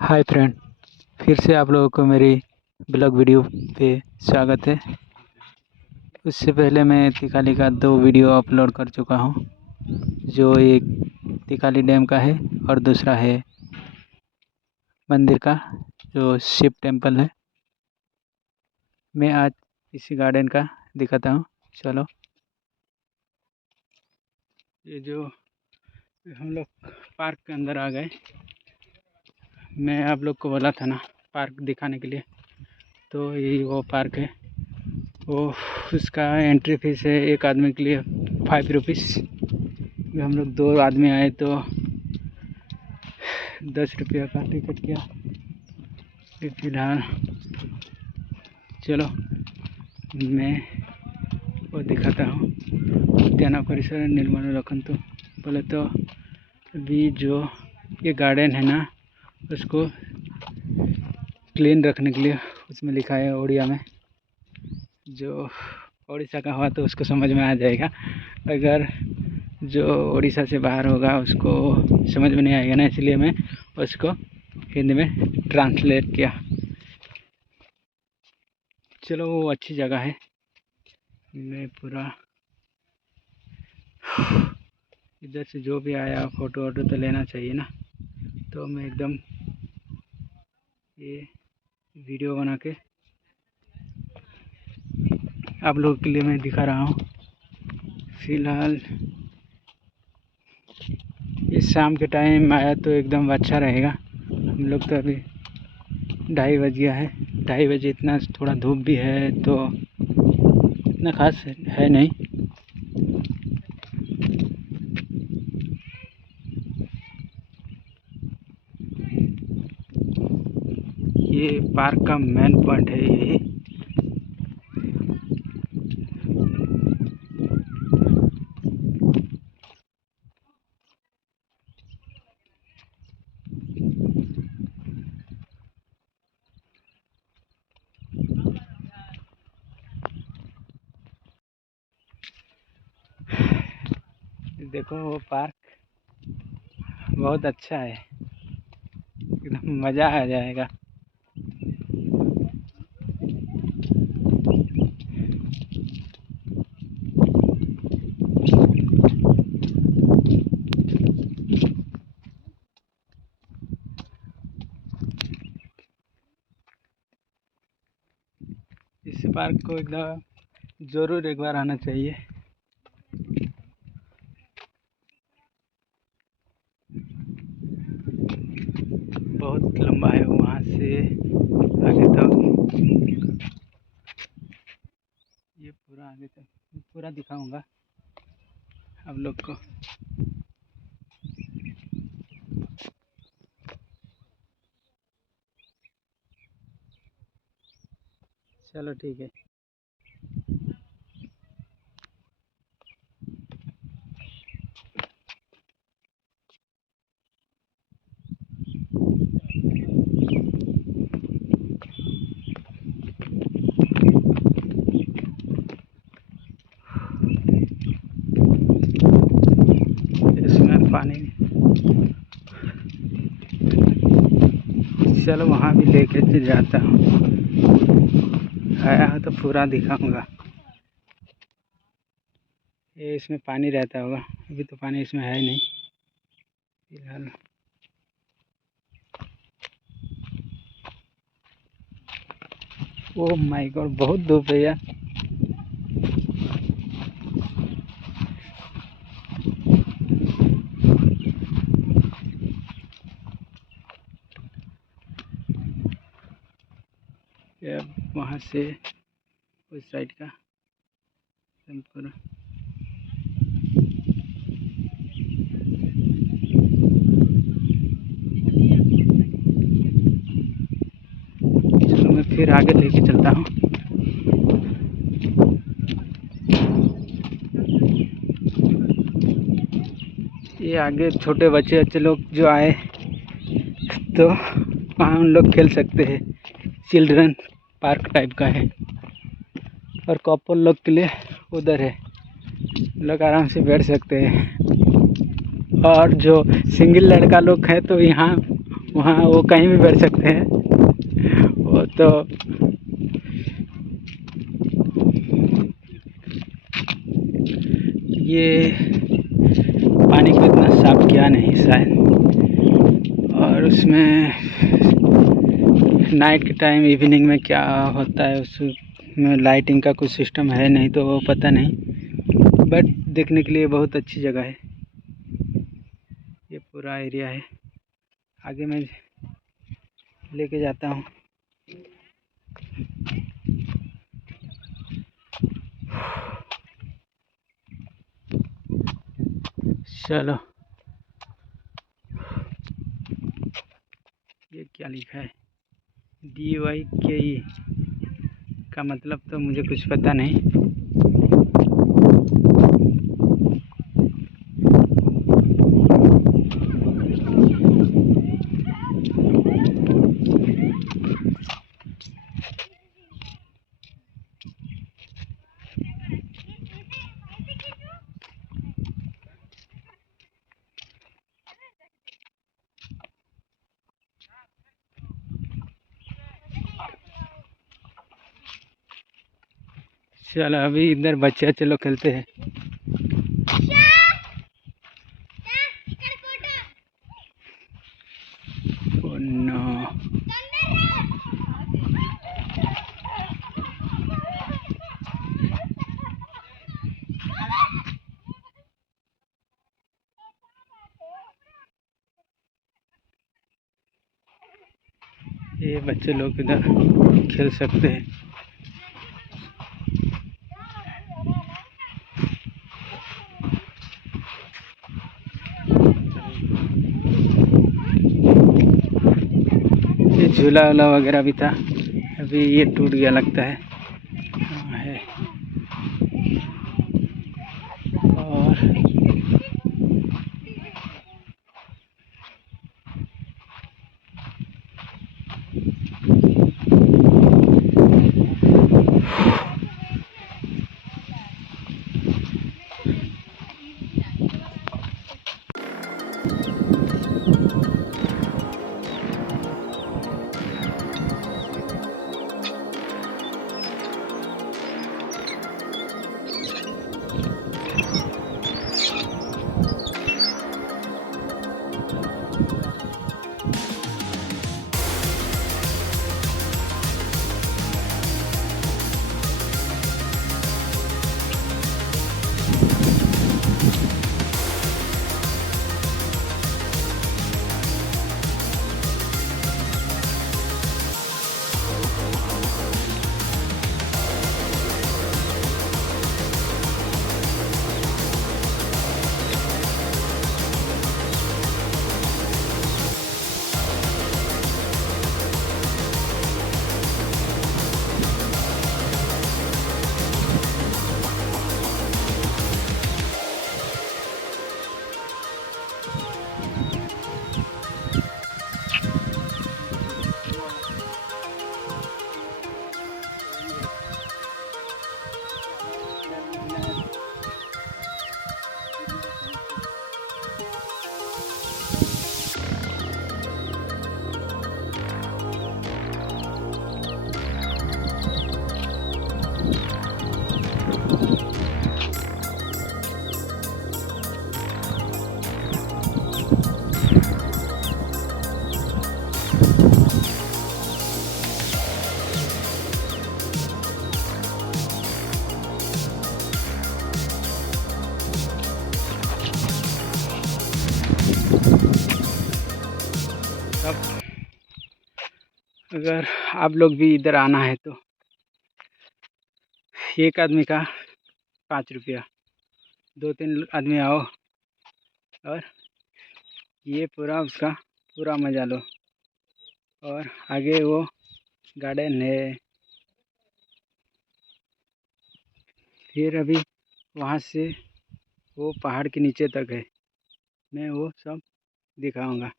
Hi friend, फिर से आप लोगों को मेरी ब्लॉग वीडियो पे स्वागत है। उससे पहले मैं तिकाली का 2 वीडियो अपलोड कर चुका हूँ, जो एक तिकाली डैम का है और दूसरा है मंदिर का, जो शिव टेम्पल है। मैं आज इसी गार्डन का दिखाता हूँ। चलो, ये जो हम लोग पार्क के अंदर आ गए। मैं आप लोग को बोला था ना पार्क दिखाने के लिए, तो यही वो पार्क है। वो उसका एंट्री फीस है एक आदमी के लिए 5 रुपीज़। हम लोग 2 आदमी आए तो 10 रुपये का टिकट किया। फिलहाल चलो मैं वो दिखाता हूँ। उद्यान परिसर निर्माण रखन। तो बोले तो अभी जो ये गार्डन है ना, उसको क्लीन रखने के लिए उसमें लिखा है उड़िया में। जो उड़ीसा का हुआ तो उसको समझ में आ जाएगा, अगर जो उड़ीसा से बाहर होगा उसको समझ में नहीं आएगा ना, इसलिए मैं उसको हिंदी में ट्रांसलेट किया। चलो, वो अच्छी जगह है। मैं पूरा इधर से जो भी आया फ़ोटो तो लेना चाहिए ना, तो मैं एकदम ये वीडियो बना के आप लोगों के लिए मैं दिखा रहा हूँ। फ़िलहाल इस शाम के टाइम आया तो एकदम अच्छा रहेगा। हम लोग तो अभी 2:30 बज गया है। 2:30 बजे इतना थोड़ा धूप भी है तो इतना खास है नहीं। ये पार्क का मेन पॉइंट है यही। देखो, वो पार्क बहुत अच्छा है, एकदम मज़ा आ जाएगा। इस पार्क को एकदम ज़रूर एक बार आना चाहिए। बहुत लंबा है, वहाँ से आगे तक। ये पूरा आगे तक पूरा दिखाऊंगा आप लोग को। चलो ठीक है। इसमें पानी, चलो वहाँ भी लेके जाता हूँ। आया तो पूरा दिखाऊंगा। ये इसमें पानी रहता होगा, अभी तो पानी इसमें है नहीं फिलहाल। ओह माय गॉड, बहुत धूप है यार। वहाँ से उस साइड का पूरा चलो मैं फिर आगे लेके चलता हूँ। ये आगे छोटे बच्चे लोग जो आए तो वहाँ उन लोग खेल सकते हैं। चिल्ड्रन पार्क टाइप का है, और कपल लोग के लिए उधर है, लोग आराम से बैठ सकते हैं। और जो सिंगल लड़का लोग हैं तो यहाँ वहाँ वो कहीं भी बैठ सकते हैं। वो तो ये पानी को इतना साफ किया नहीं शायद, और उसमें नाइट के टाइम इवनिंग में क्या होता है उसमें लाइटिंग का कुछ सिस्टम है नहीं, तो वो पता नहीं, बट देखने के लिए बहुत अच्छी जगह है। ये पूरा एरिया है, आगे मैं लेके जाता हूँ। चलो, ये क्या लिखा है DYKE का मतलब तो मुझे कुछ पता नहीं। चलो अभी इधर बच्चे चलो खेलते हैं। ओह नो, ये बच्चे लोग इधर खेल सकते हैं। ये झूला वूला वगैरह भी था, अभी ये टूट गया लगता है। और अब अगर आप लोग भी इधर आना है तो एक आदमी का 5 रुपया, 2-3 आदमी आओ और ये पूरा उसका पूरा मज़ा लो। और आगे वो गार्डन है, फिर अभी वहाँ से वो पहाड़ के नीचे तक है, मैं वो सब दिखाऊंगा।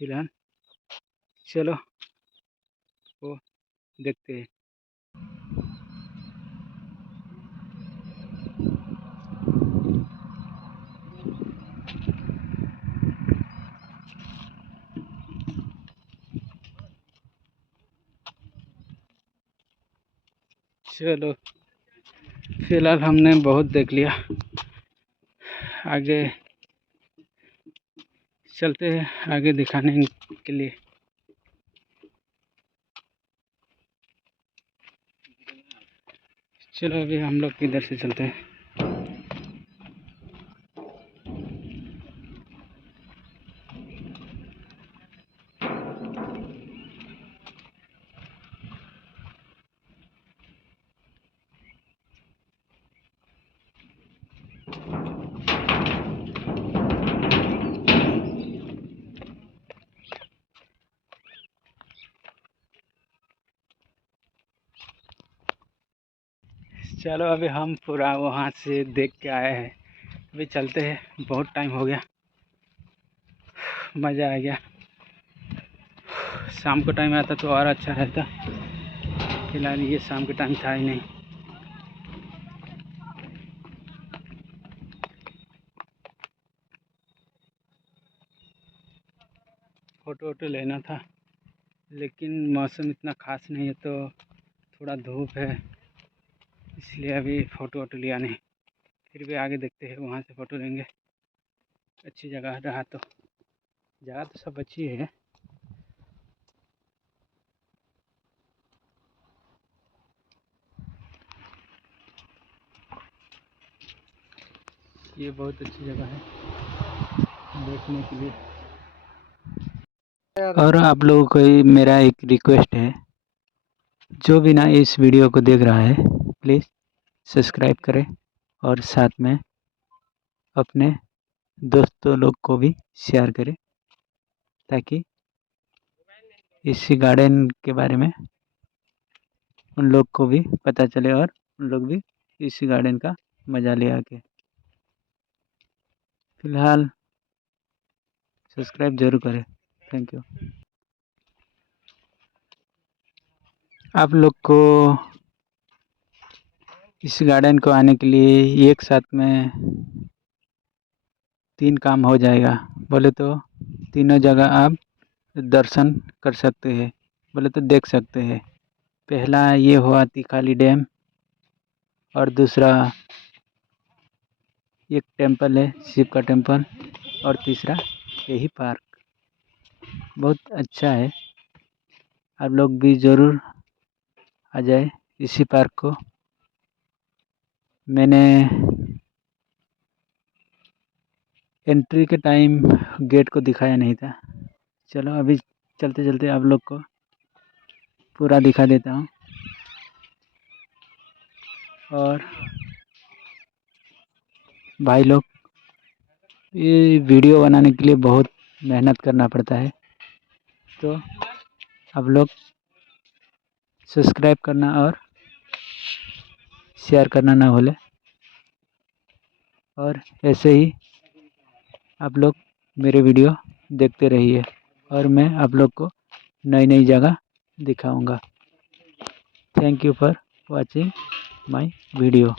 फिलहाल चलो वो देखते हैं। चलो फिलहाल हमने बहुत देख लिया, आगे चलते हैं आगे दिखाने के लिए। चलो अभी हम लोग किधर से चलते हैं। चलो अभी हम पूरा वहाँ से देख के आए हैं, अभी चलते हैं, बहुत टाइम हो गया, मज़ा आ गया। शाम को टाइम आता तो और अच्छा रहता, फिलहाल ये शाम के टाइम था ही नहीं। फ़ोटो वोटो लेना था, लेकिन मौसम इतना ख़ास नहीं है, तो थोड़ा धूप है, इसलिए अभी फ़ोटो वोटो लिया नहीं। फिर भी आगे देखते हैं, वहाँ से फ़ोटो लेंगे। अच्छी जगह रहा तो, जगह तो सब अच्छी है। ये बहुत अच्छी जगह है देखने के लिए। और आप लोगों को मेरा एक रिक्वेस्ट है, जो भी ना इस वीडियो को देख रहा है प्लीज़ सब्सक्राइब करें और साथ में अपने दोस्तों लोग को भी शेयर करें, ताकि इस गार्डन के बारे में उन लोग को भी पता चले और उन लोग भी इस गार्डन का मज़ा ले आके। फिलहाल सब्सक्राइब जरूर करें। Thank you. आप लोग को इस गार्डन को आने के लिए एक साथ में 3 काम हो जाएगा। बोले तो तीनों जगह आप दर्शन कर सकते हैं, बोले तो देख सकते हैं। पहला ये हुआ तिखाली डैम, और दूसरा एक टेंपल है, शिव का टेंपल, और तीसरा यही पार्क बहुत अच्छा है। आप लोग भी ज़रूर आ जाए इसी पार्क को। मैंने एंट्री के टाइम गेट को दिखाया नहीं था। चलो अभी चलते चलते आप लोग को पूरा दिखा देता हूँ। और भाई लोग, ये वीडियो बनाने के लिए बहुत मेहनत करना पड़ता है, तो आप लोग सब्सक्राइब करना और शेयर करना ना भूलें। और ऐसे ही आप लोग मेरे वीडियो देखते रहिए, और मैं आप लोग को नई नई जगह दिखाऊंगा। Thank you for watching my video.